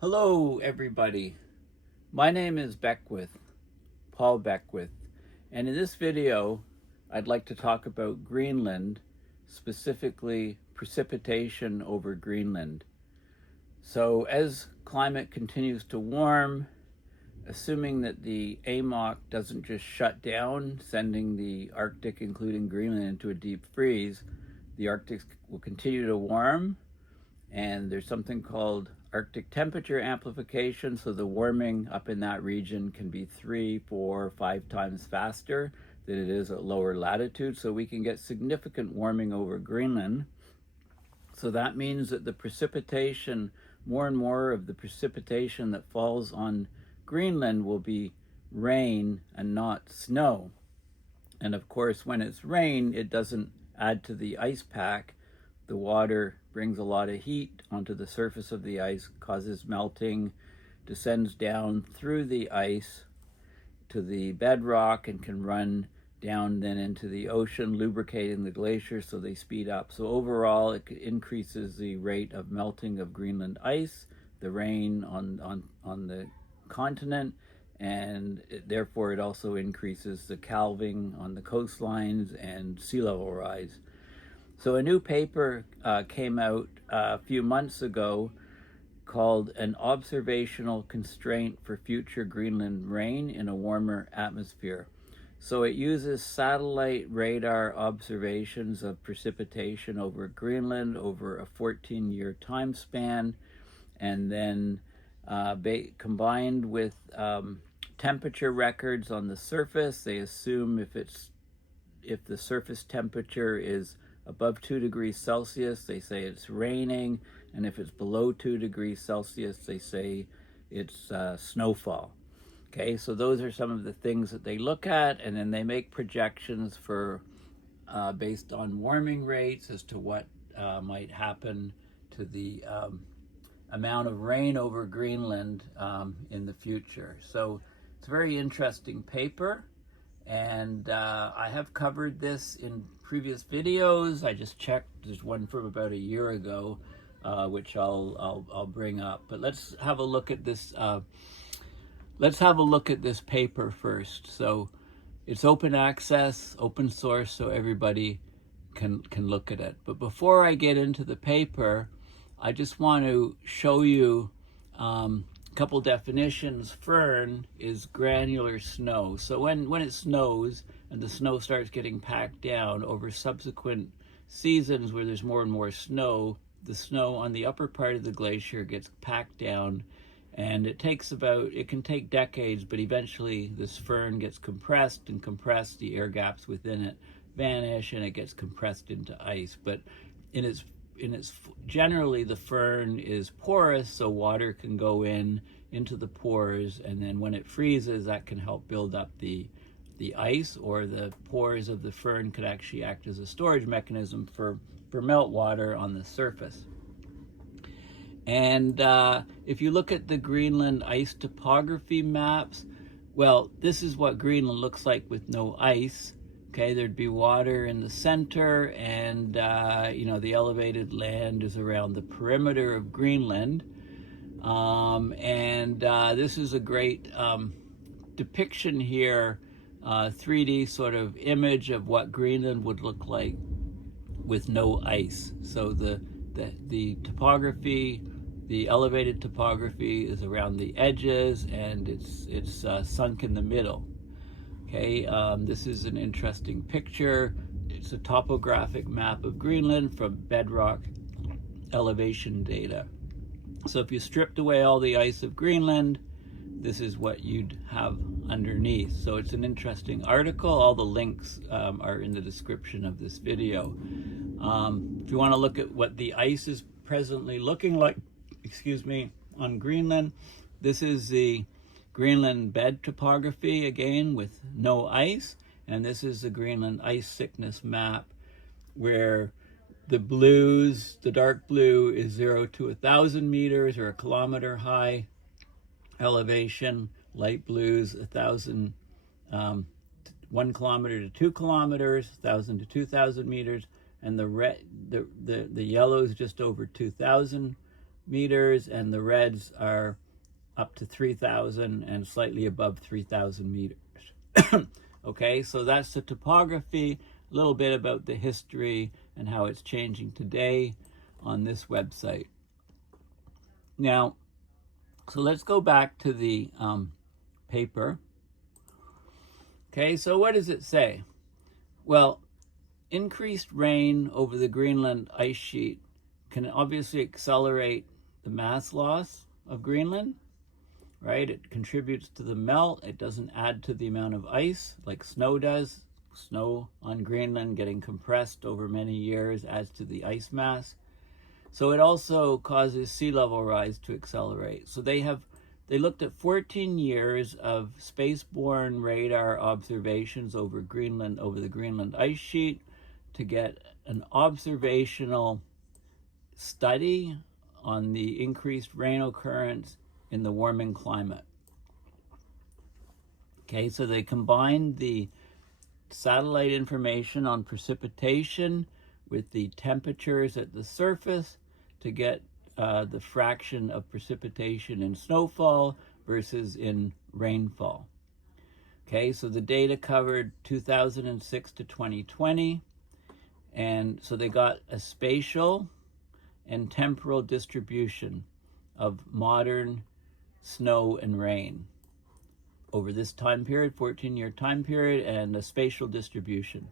Hello, everybody. My name is Paul Beckwith, and in this video, I'd like to talk about Greenland, specifically precipitation over Greenland. So as climate continues to warm, assuming that the AMOC doesn't just shut down, sending the Arctic, including Greenland, into a deep freeze, the Arctic will continue to warm, and there's something called Arctic temperature amplification, so the warming up in that region can be 3, 4, 5 times faster than it is at lower latitude, so we can get significant warming over Greenland. So that means that the precipitation, more and more of the precipitation that falls on Greenland will be rain and not snow. And of course, when it's rain, it doesn't add to the ice pack. The water brings a lot of heat onto the surface of the ice, causes melting, descends down through the ice to the bedrock, and can run down then into the ocean, lubricating the glacier so they speed up. So overall, it increases the rate of melting of Greenland ice, the rain on the continent, and therefore it also increases the calving on the coastlines and sea level rise. So a new paper came out a few months ago called An Observational Constraint for Future Greenland Rain in a Warmer Atmosphere. So it uses satellite radar observations of precipitation over Greenland over a 14-year time span, and then combined with temperature records on the surface. They assume if the surface temperature is above 2 degrees Celsius, they say it's raining, and if it's below 2 degrees Celsius, they say it's snowfall. Okay, so those are some of the things that they look at, and then they make projections for based on warming rates as to what might happen to the amount of rain over Greenland in the future. So it's a very interesting paper, and I have covered this in previous videos. I just checked, there's one from about a year ago, which I'll bring up. But let's have a look at this. Let's have a look at this paper first. So it's open access, open source, so everybody can look at it. But before I get into the paper, I just want to show you a couple definitions. Firn is granular snow. So when it snows and the snow starts getting packed down over subsequent seasons where there's more and more snow, the snow on the upper part of the glacier gets packed down, and it can take decades, but eventually this firn gets compressed, the air gaps within it vanish, and it gets compressed into ice. But generally the firn is porous, so water can go into the pores, and then when it freezes, that can help build up the ice, or the pores of the firn could actually act as a storage mechanism for meltwater on the surface. And if you look at the Greenland ice topography maps, well, this is what Greenland looks like with no ice. Okay, there'd be water in the center, and the elevated land is around the perimeter of Greenland. This is a great depiction here, 3D sort of image of what Greenland would look like with no ice. So the topography, the elevated topography is around the edges, and it's sunk in the middle. Okay, this is an interesting picture. It's a topographic map of Greenland from bedrock elevation data. So if you stripped away all the ice of Greenland, this is what you'd have underneath. So it's an interesting article. All the links are in the description of this video. If you want to look at what the ice is presently looking like, on Greenland, this is the Greenland bed topography, again with no ice, and this is the Greenland ice thickness map, where the dark blue is 0 to 1,000 meters or a kilometer high elevation. Light blues 1,000, 1 kilometer to 2 kilometers, 1,000 to 2,000 meters, and the yellow is just over 2,000 meters, and the reds are up to 3,000 and slightly above 3,000 meters. Okay, so that's the topography, a little bit about the history and how it's changing today on this website. Now, so let's go back to the paper. Okay, so what does it say? Well, increased rain over the Greenland ice sheet can obviously accelerate the mass loss of Greenland, right? It contributes to the melt. It doesn't add to the amount of ice like snow does. Snow on Greenland getting compressed over many years adds to the ice mass. So it also causes sea level rise to accelerate. So they looked at 14 years of spaceborne radar observations over Greenland, over the Greenland ice sheet, to get an observational study on the increased rain occurrence in the warming climate. Okay, so they combined the satellite information on precipitation with the temperatures at the surface to get the fraction of precipitation in snowfall versus in rainfall. Okay, so the data covered 2006 to 2020, and so they got a spatial and temporal distribution of modern snow and rain over this time period, 14-year time period, and a spatial distribution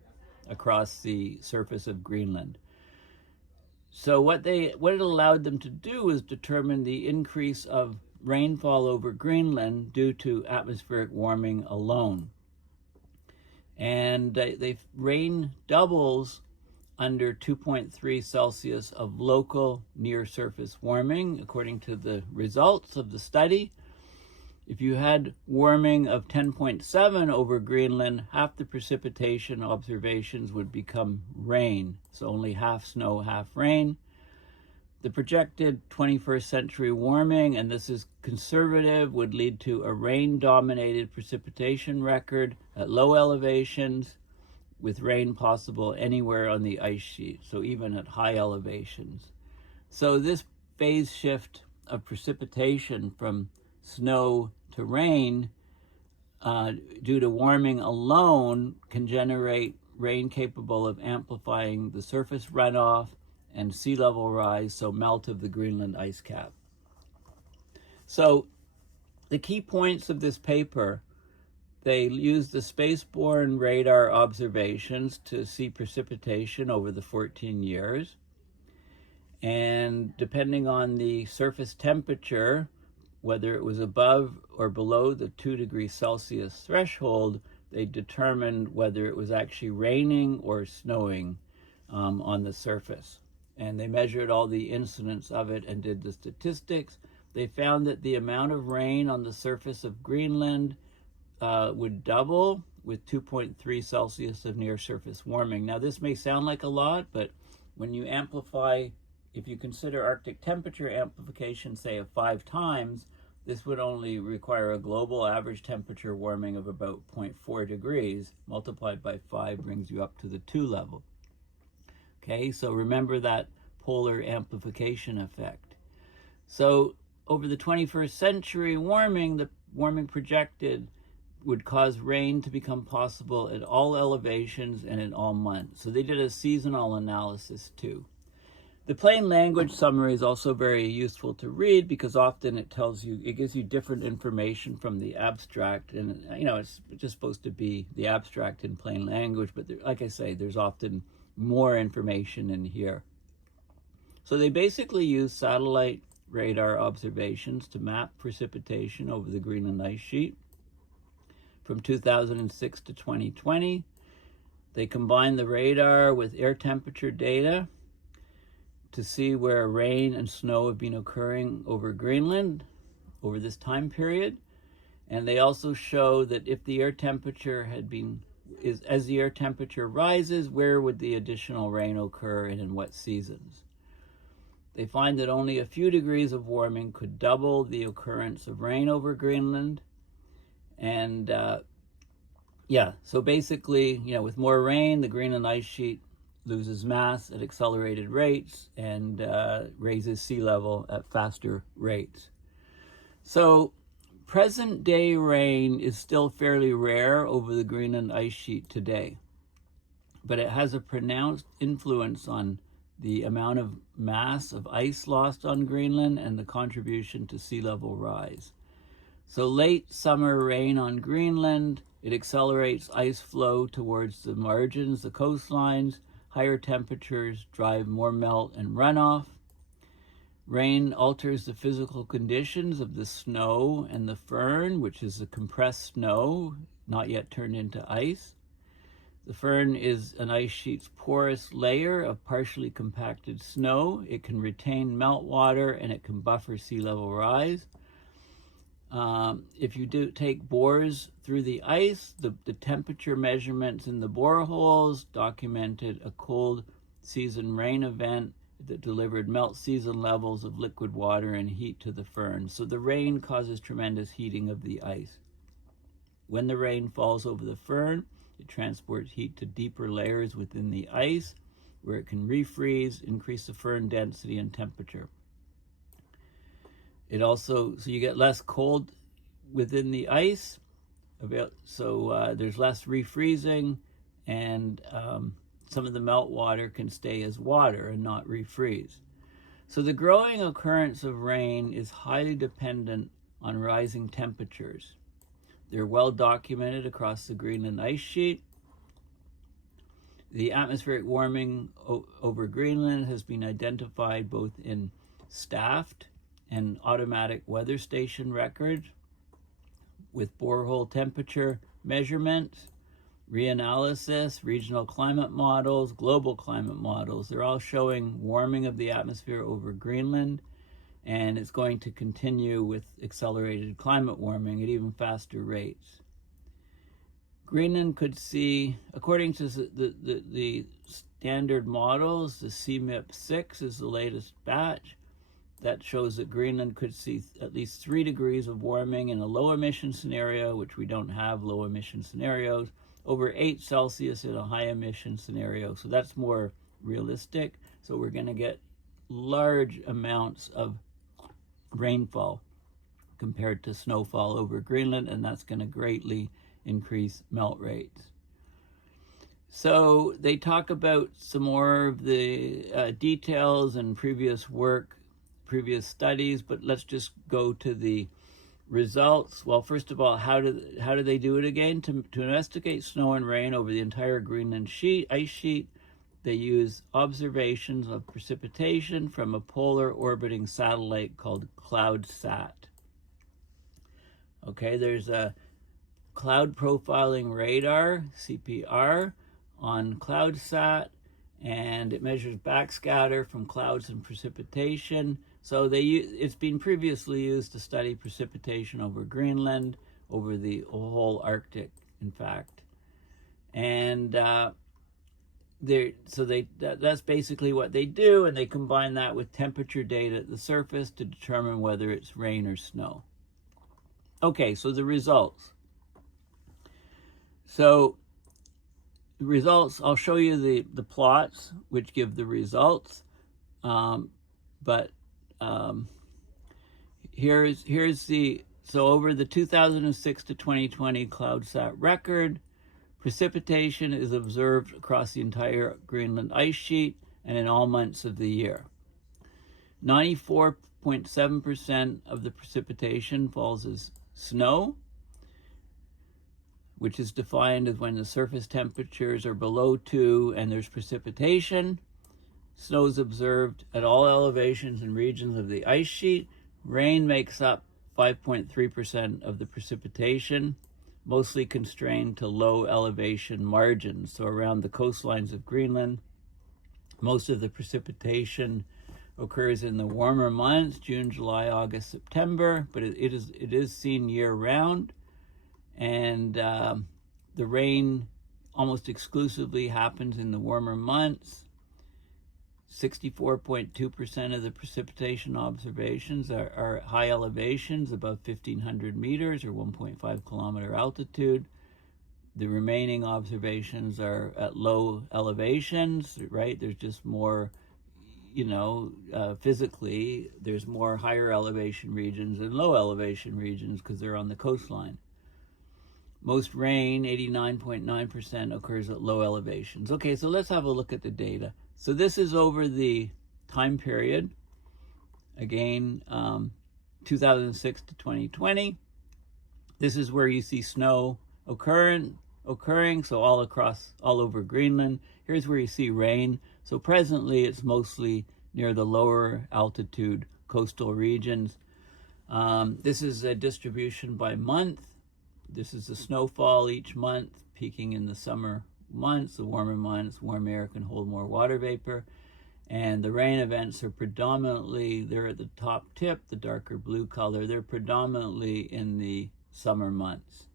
across the surface of Greenland. So what it allowed them to do was determine the increase of rainfall over Greenland due to atmospheric warming alone. And rain doubles under 2.3 Celsius of local near-surface warming, according to the results of the study. If you had warming of 10.7 over Greenland, half the precipitation observations would become rain, so only half snow, half rain. The projected 21st century warming, and this is conservative, would lead to a rain-dominated precipitation record at low elevations, with rain possible anywhere on the ice sheet, so even at high elevations. So this phase shift of precipitation from snow to rain due to warming alone can generate rain capable of amplifying the surface runoff and sea level rise, so melt of the Greenland ice cap. So the key points of this paper: they used the spaceborne radar observations to see precipitation over the 14 years. And depending on the surface temperature, whether it was above or below the 2 degrees Celsius threshold, they determined whether it was actually raining or snowing on the surface. And they measured all the incidence of it and did the statistics. They found that the amount of rain on the surface of Greenland would double with 2.3 Celsius of near surface warming. Now this may sound like a lot, but when you amplify, if you consider Arctic temperature amplification, say of 5 times, this would only require a global average temperature warming of about 0.4 degrees, multiplied by 5 brings you up to the 2 level. Okay, so remember that polar amplification effect. So over the 21st century warming, the warming projected would cause rain to become possible at all elevations and in all months. So they did a seasonal analysis too. The plain language summary is also very useful to read because often it gives you different information from the abstract, and it's just supposed to be the abstract in plain language, but like I say, there's often more information in here. So they basically use satellite radar observations to map precipitation over the Greenland ice sheet from 2006 to 2020. They combined the radar with air temperature data to see where rain and snow have been occurring over Greenland over this time period. And they also show that if the air temperature as the air temperature rises, where would the additional rain occur and in what seasons? They find that only a few degrees of warming could double the occurrence of rain over Greenland. And so basically, with more rain, the Greenland ice sheet loses mass at accelerated rates and raises sea level at faster rates. So present day rain is still fairly rare over the Greenland ice sheet today, but it has a pronounced influence on the amount of mass of ice lost on Greenland and the contribution to sea level rise. So late summer rain on Greenland, it accelerates ice flow towards the margins, the coastlines. Higher temperatures drive more melt and runoff. Rain alters the physical conditions of the snow and the firn, which is the compressed snow, not yet turned into ice. The firn is an ice sheet's porous layer of partially compacted snow. It can retain meltwater and it can buffer sea level rise. If you do take bores through the ice, the temperature measurements in the boreholes documented a cold season rain event that delivered melt season levels of liquid water and heat to the firn. So the rain causes tremendous heating of the ice. When the rain falls over the firn, it transports heat to deeper layers within the ice, where it can refreeze, increase the firn density and temperature. It also, so you get less cold within the ice, so there's less refreezing, and some of the meltwater can stay as water and not refreeze. So the growing occurrence of rain is highly dependent on rising temperatures. They're well documented across the Greenland ice sheet. The atmospheric warming over Greenland has been identified both in staffed and automatic weather station records with borehole temperature measurements, reanalysis, regional climate models, global climate models. They're all showing warming of the atmosphere over Greenland, and it's going to continue with accelerated climate warming at even faster rates. Greenland could see, according to the standard models, the CMIP-6 is the latest batch, that shows that Greenland could see at least 3 degrees of warming in a low emission scenario, which we don't have low emission scenarios, over 8 Celsius in a high emission scenario. So that's more realistic. So we're going to get large amounts of rainfall compared to snowfall over Greenland, and that's going to greatly increase melt rates. So they talk about some more of the details and previous work, previous studies, but let's just go to the results. Well, first of all, how do they do it again? To investigate snow and rain over the entire Greenland ice sheet, they use observations of precipitation from a polar orbiting satellite called CloudSat. Okay, there's a cloud profiling radar, CPR, on CloudSat, and it measures backscatter from clouds and precipitation. So it's been previously used to study precipitation over Greenland, over the whole Arctic, in fact. And that's basically what they do, and they combine that with temperature data at the surface to determine whether it's rain or snow. Okay, so the results. So the results, I'll show you the plots which give the results, so over the 2006 to 2020 CloudSat record, precipitation is observed across the entire Greenland ice sheet and in all months of the year. 94.7% of the precipitation falls as snow, which is defined as when the surface temperatures are below 2 and there's precipitation. Snow is observed at all elevations and regions of the ice sheet. Rain makes up 5.3% of the precipitation, mostly constrained to low elevation margins. So around the coastlines of Greenland, most of the precipitation occurs in the warmer months, June, July, August, September, but it is seen year round. And the rain almost exclusively happens in the warmer months. 64.2% of the precipitation observations are at high elevations above 1,500 meters or 1.5 kilometer altitude. The remaining observations are at low elevations, right? There's just more, physically, there's more higher elevation regions and low elevation regions because they're on the coastline. Most rain, 89.9%, occurs at low elevations. Okay, so let's have a look at the data. So this is over the time period, again, 2006 to 2020. This is where you see snow occurring, so all over Greenland. Here's where you see rain. So presently it's mostly near the lower altitude coastal regions. This is a distribution by month. This is the snowfall each month, peaking in the summer months. The warmer months, warm air can hold more water vapor. And the rain events are predominantly, they're at the top tip, the darker blue color. They're predominantly in the summer months.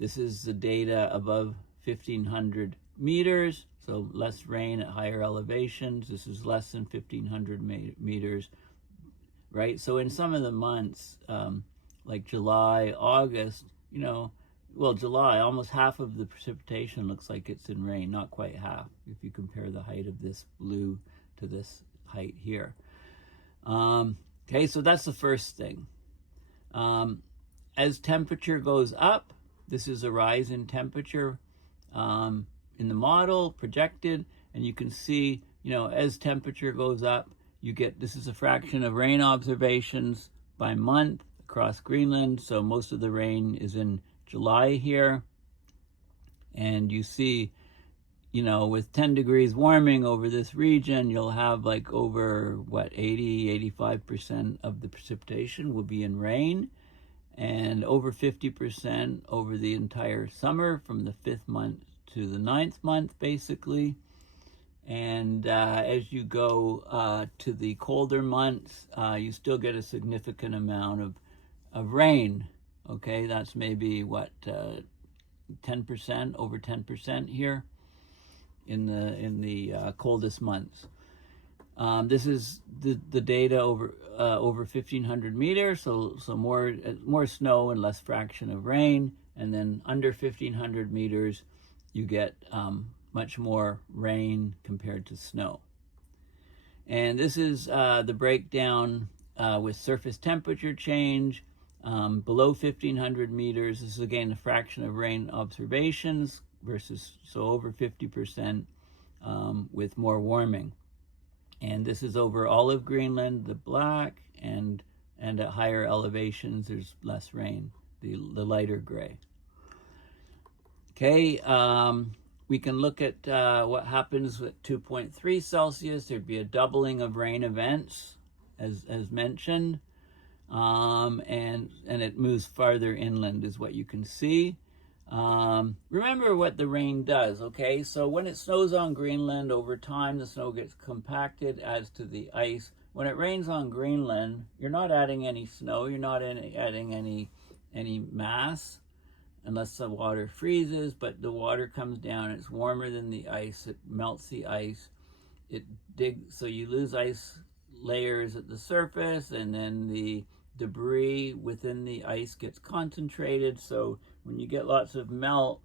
This is the data above 1,500 meters, so less rain at higher elevations. This is less than 1,500 meters, right? So in some of the months, like July, August, July, almost half of the precipitation looks like it's in rain, not quite half, if you compare the height of this blue to this height here. Okay, so that's the first thing. As temperature goes up, this is a rise in temperature in the model projected, and you can see, as temperature goes up, this is a fraction of rain observations by month across Greenland. So most of the rain is in July here. And you see, with 10 degrees warming over this region, you'll have like over 85% of the precipitation will be in rain, and over 50% over the entire summer from the 5th month to the 9th month, basically. And as you go to the colder months, you still get a significant amount of rain. Okay, that's maybe 10%, over 10% here in the coldest months. This is the data over 1,500 meters, so more snow and less fraction of rain, and then under 1,500 meters, you get much more rain compared to snow. And this is the breakdown with surface temperature change. Below 1,500 meters, this is again a fraction of rain observations versus, so over 50% with more warming. And this is over all of Greenland, the black, and at higher elevations, there's less rain, the lighter gray. Okay, we can look at what happens with 2.3 Celsius. There'd be a doubling of rain events, as mentioned, and it moves farther inland, is what you can see. Remember what the rain does, okay? So when it snows on Greenland, over time the snow gets compacted, adds to the ice. When it rains on Greenland, you're not adding any snow, you're not adding any mass, unless the water freezes, but the water comes down, it's warmer than the ice, it melts the ice, so you lose ice layers at the surface, and then the debris within the ice gets concentrated. So when you get lots of melt,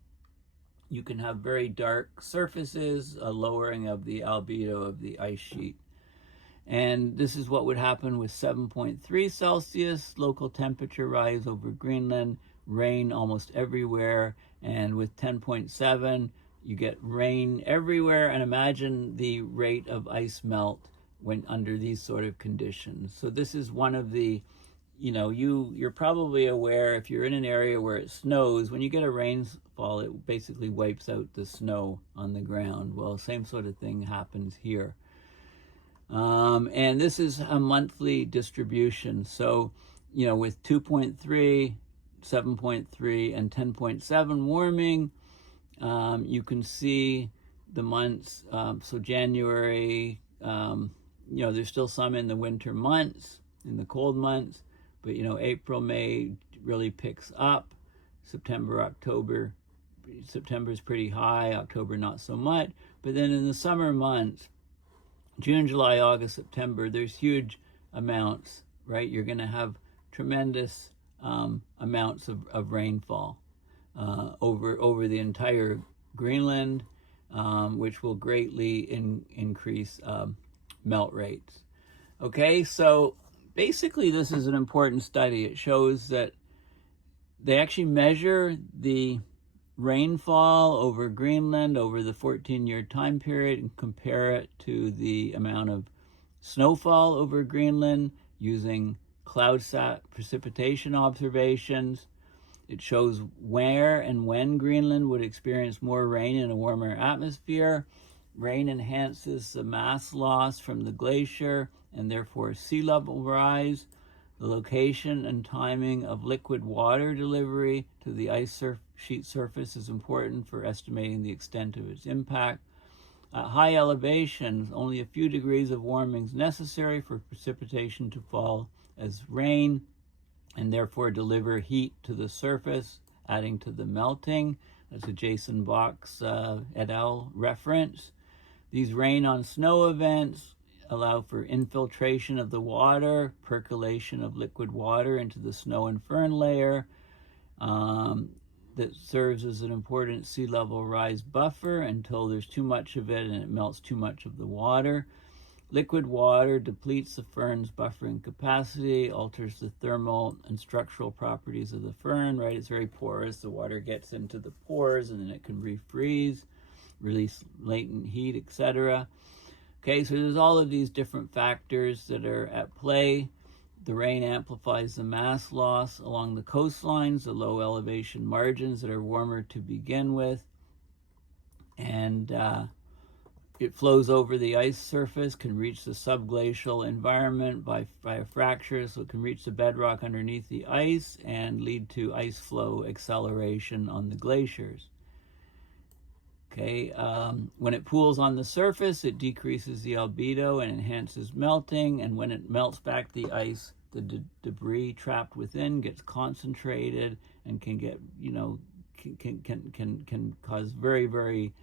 you can have very dark surfaces, a lowering of the albedo of the ice sheet. And this is what would happen with 7.3 Celsius, local temperature rise over Greenland, rain almost everywhere. And with 10.7, you get rain everywhere. And imagine the rate of ice melt when under these sort of conditions. So this is one of the, you're probably aware, if you're in an area where it snows, when you get a rainfall, it basically wipes out the snow on the ground. Well, same sort of thing happens here. And this is a monthly distribution. So, with 2.3, 7.3, and 10.7 warming, you can see the months. So January, there's still some in the winter months, in the cold months, but April, May really picks up. September's pretty high, October not so much. But then in the summer months, June, July, August, September, there's huge amounts, right? You're going to have tremendous amounts of rainfall. over the entire Greenland, which will greatly increase melt rates. Okay, so basically this is an important study. It shows that they actually measure the rainfall over Greenland over the 14-year time period and compare it to the amount of snowfall over Greenland using cloud-sat precipitation observations. It shows where and when Greenland would experience more rain in a warmer atmosphere. Rain enhances the mass loss from the glacier and therefore sea level rise. The location and timing of liquid water delivery to the ice sheet surface is important for estimating the extent of its impact. At high elevations, only a few degrees of warming is necessary for precipitation to fall as rain and therefore deliver heat to the surface, adding to the melting. That's a Jason Box et al. Reference. These rain on snow events allow for infiltration of the water, percolation of liquid water into the snow and firn layer that serves as an important sea level rise buffer until there's too much of it and it melts too much of the water. Liquid water depletes the firn's buffering capacity, alters the thermal and structural properties of the firn, right? It's very porous. The water gets into the pores and then it can refreeze, release latent heat, etc. Okay, so there's all of these different factors that are at play. The rain amplifies the mass loss along the coastlines, the low elevation margins that are warmer to begin with. And it flows over the ice surface, can reach the subglacial environment by a fracture, so it can reach the bedrock underneath the ice and lead to ice flow acceleration on the glaciers. Okay, when it pools on the surface, it decreases the albedo and enhances melting, and when it melts back the ice, the debris trapped within gets concentrated and can get, can cause very, very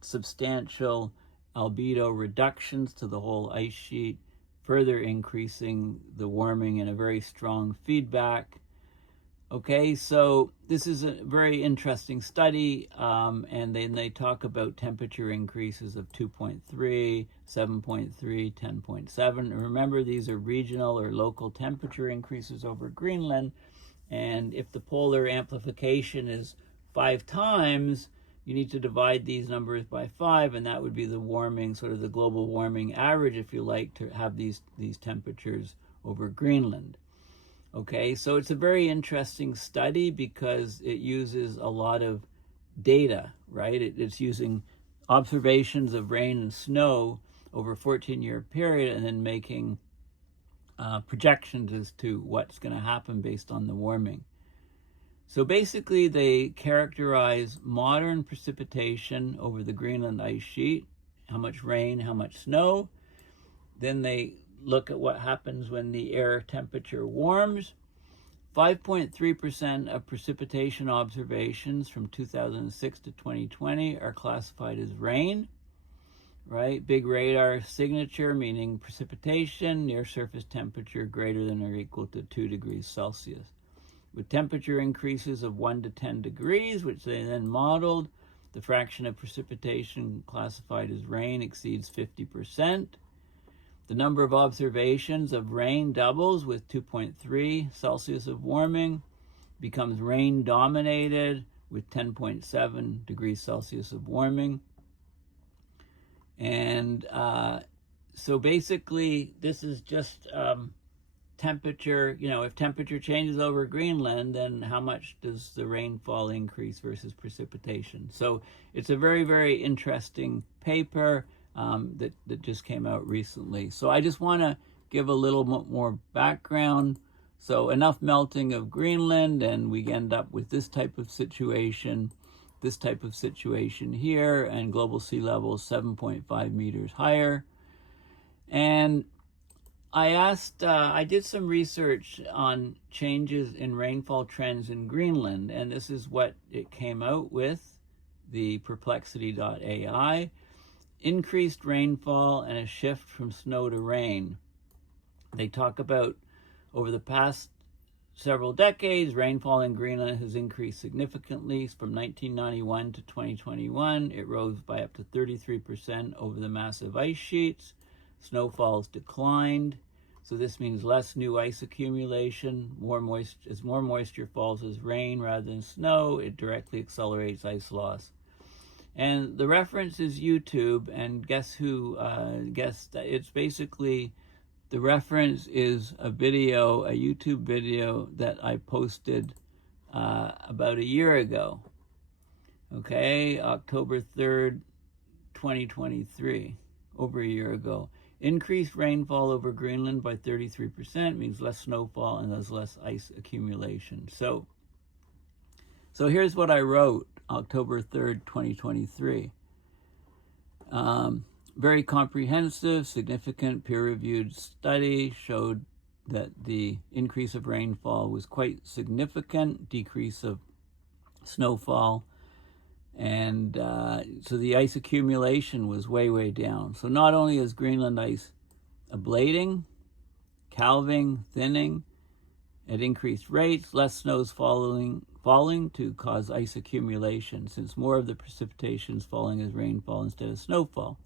substantial albedo reductions to the whole ice sheet, further increasing the warming in a very strong feedback. Okay, so this is a very interesting study, and then they talk about temperature increases of 2.3, 7.3, 10.7. And remember, these are regional or local temperature increases over Greenland, and if the polar amplification is 5 times, you need to divide these numbers by 5, and that would be the warming, sort of the global warming average, if you like, to have these temperatures over Greenland. Okay, so it's a very interesting study because it uses a lot of data, right? It's using observations of rain and snow over a 14-year period and then making projections as to what's going to happen based on the warming. So basically, they characterize modern precipitation over the Greenland ice sheet, how much rain, how much snow. Then they look at what happens when the air temperature warms. 5.3% of precipitation observations from 2006 to 2020 are classified as rain, right? Big radar signature, meaning precipitation, near surface temperature greater than or equal to 2 degrees Celsius. With temperature increases of 1 to 10 degrees, which they then modeled, the fraction of precipitation classified as rain exceeds 50%. The number of observations of rain doubles with 2.3 Celsius of warming, becomes rain dominated with 10.7 degrees Celsius of warming. And so basically, this is just temperature, if temperature changes over Greenland, then how much does the rainfall increase versus precipitation? So it's a very, very interesting paper that just came out recently. So I just want to give a little more background. So enough melting of Greenland, and we end up with this type of situation here, and global sea level is 7.5 meters higher. And I did some research on changes in rainfall trends in Greenland, and this is what it came out with, the perplexity.ai. Increased rainfall and a shift from snow to rain. They talk about over the past several decades, rainfall in Greenland has increased significantly. From 1991 to 2021, it rose by up to 33% over the massive ice sheets. Snowfalls declined, so this means less new ice accumulation. As more moisture falls as rain rather than snow, it directly accelerates ice loss. And the reference is YouTube, and guess who guessed that? It's basically, the reference is a YouTube video that I posted about a year ago. Okay, October 3rd, 2023, over a year ago. Increased rainfall over Greenland by 33% means less snowfall and thus less ice accumulation. So here's what I wrote October 3rd, 2023. Very comprehensive, significant, peer-reviewed study showed that the increase of rainfall was quite significant, decrease of snowfall, and so the ice accumulation was way, way down. So not only is Greenland ice ablating, calving, thinning at increased rates, less snow is falling to cause ice accumulation, since more of the precipitation is falling as rainfall instead of snowfall.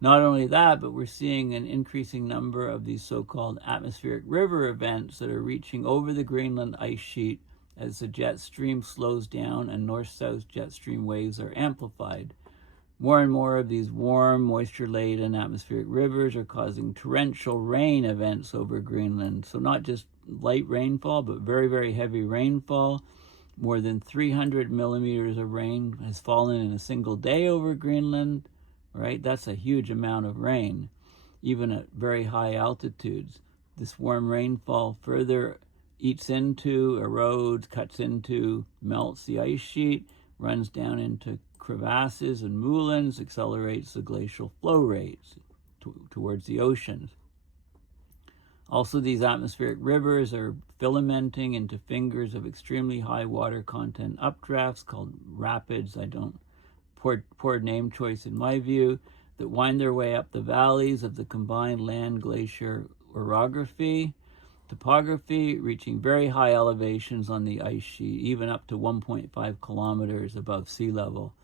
Not only that, but we're seeing an increasing number of these so-called atmospheric river events that are reaching over the Greenland ice sheet as the jet stream slows down and north-south jet stream waves are amplified. More and more of these warm, moisture-laden atmospheric rivers are causing torrential rain events over Greenland. So not just light rainfall, but very, very heavy rainfall. More than 300 millimeters of rain has fallen in a single day over Greenland, right? That's a huge amount of rain, even at very high altitudes. This warm rainfall further eats into, erodes, cuts into, melts the ice sheet, runs down into crevasses and moulins, accelerates the glacial flow rates towards the oceans. Also, these atmospheric rivers are filamenting into fingers of extremely high water content updrafts called rapids. Poor name choice in my view, that wind their way up the valleys of the combined land glacier orography, topography, reaching very high elevations on the ice sheet, even up to 1.5 kilometers above sea level.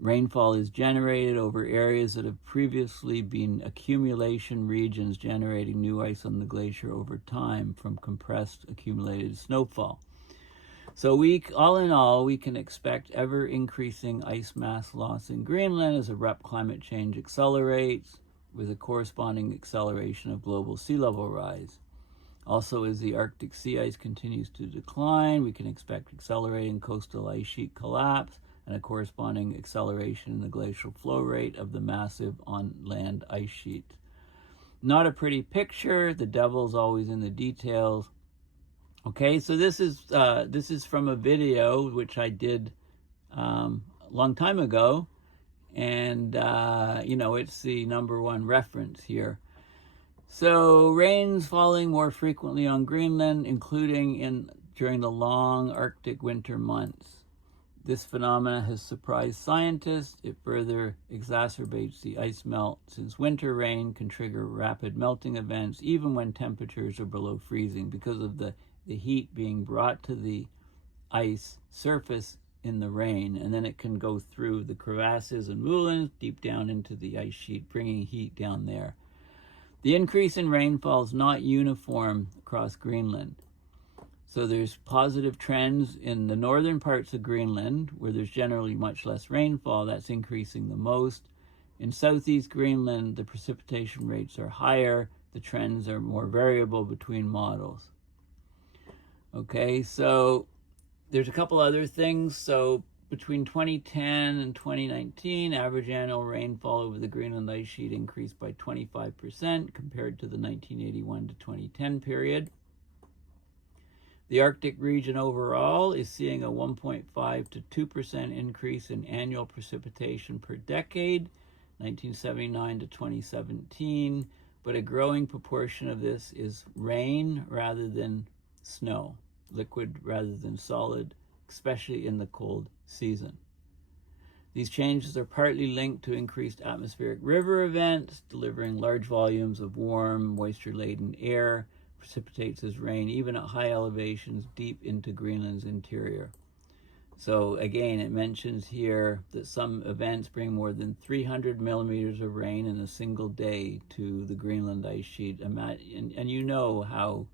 Rainfall is generated over areas that have previously been accumulation regions, generating new ice on the glacier over time from compressed accumulated snowfall. So all in all, we can expect ever-increasing ice mass loss in Greenland as abrupt climate change accelerates, with a corresponding acceleration of global sea level rise. Also, as the Arctic sea ice continues to decline, we can expect accelerating coastal ice sheet collapse and a corresponding acceleration in the glacial flow rate of the massive on-land ice sheet. Not a pretty picture. The devil's always in the details. Okay, so this is from a video which I did a long time ago, and it's the #1 reference here. So rain's falling more frequently on Greenland, including during the long Arctic winter months. This phenomena has surprised scientists. It further exacerbates the ice melt, since winter rain can trigger rapid melting events even when temperatures are below freezing, because of the heat being brought to the ice surface in the rain, and then it can go through the crevasses and moulins deep down into the ice sheet, bringing heat down there. The increase in rainfall is not uniform across Greenland. So there's positive trends in the northern parts of Greenland, where there's generally much less rainfall. That's increasing the most. In southeast Greenland, the precipitation rates are higher. The trends are more variable between models. Okay, so there's a couple other things. So between 2010 and 2019, average annual rainfall over the Greenland ice sheet increased by 25% compared to the 1981 to 2010 period. The Arctic region overall is seeing a 1.5 to 2% increase in annual precipitation per decade, 1979 to 2017, but a growing proportion of this is rain rather than snow, liquid rather than solid, especially in the cold season. These changes are partly linked to increased atmospheric river events, delivering large volumes of warm, moisture-laden air precipitates as rain, even at high elevations deep into Greenland's interior. So again, it mentions here that some events bring more than 300 millimeters of rain in a single day to the Greenland ice sheet. And you know how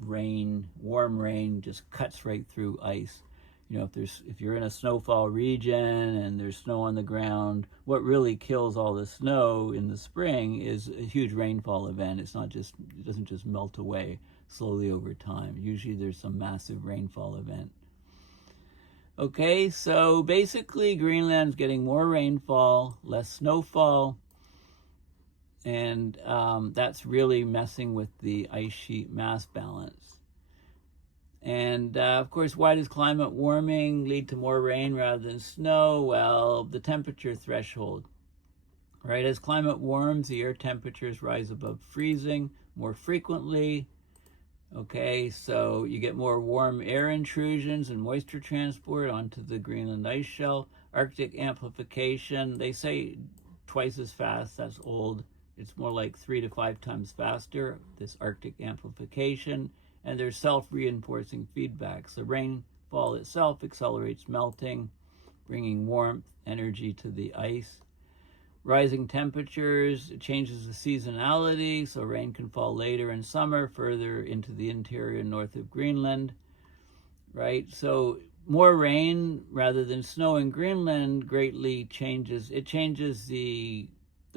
rain, warm rain, just cuts right through ice. You know, if you're in a snowfall region and there's snow on the ground, what really kills all the snow in the spring is a huge rainfall event. It doesn't just melt away slowly over time. Usually there's some massive rainfall event. Okay, so basically Greenland's getting more rainfall, less snowfall, and that's really messing with the ice sheet mass balance. And of course, why does climate warming lead to more rain rather than snow? Well, the temperature threshold, right? As climate warms, the air temperatures rise above freezing more frequently. Okay, so you get more warm air intrusions and moisture transport onto the Greenland ice shelf. Arctic amplification, they say twice as fast. That's old. It's more like 3 to 5 times faster, this Arctic amplification. And there's self-reinforcing feedbacks. The rainfall itself accelerates melting, bringing warmth, energy to the ice. Rising temperatures, it changes the seasonality, so rain can fall later in summer, further into the interior north of Greenland, right? So more rain rather than snow in Greenland greatly changes the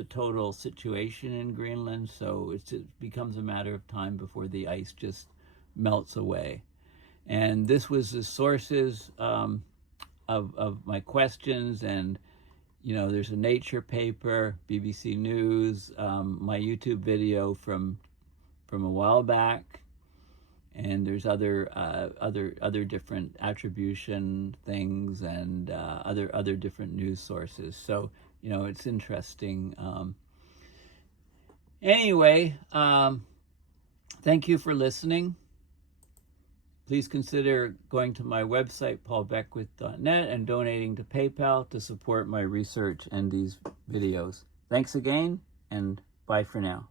total situation in Greenland, so it becomes a matter of time before the ice just melts away. And this was the sources of my questions, and you know, there's a Nature paper, BBC News, my YouTube video from a while back, and there's other different attribution things and other different news sources. So you know, it's interesting. Anyway, thank you for listening. Please consider going to my website, paulbeckwith.net, and donating to PayPal to support my research and these videos. Thanks again, and bye for now.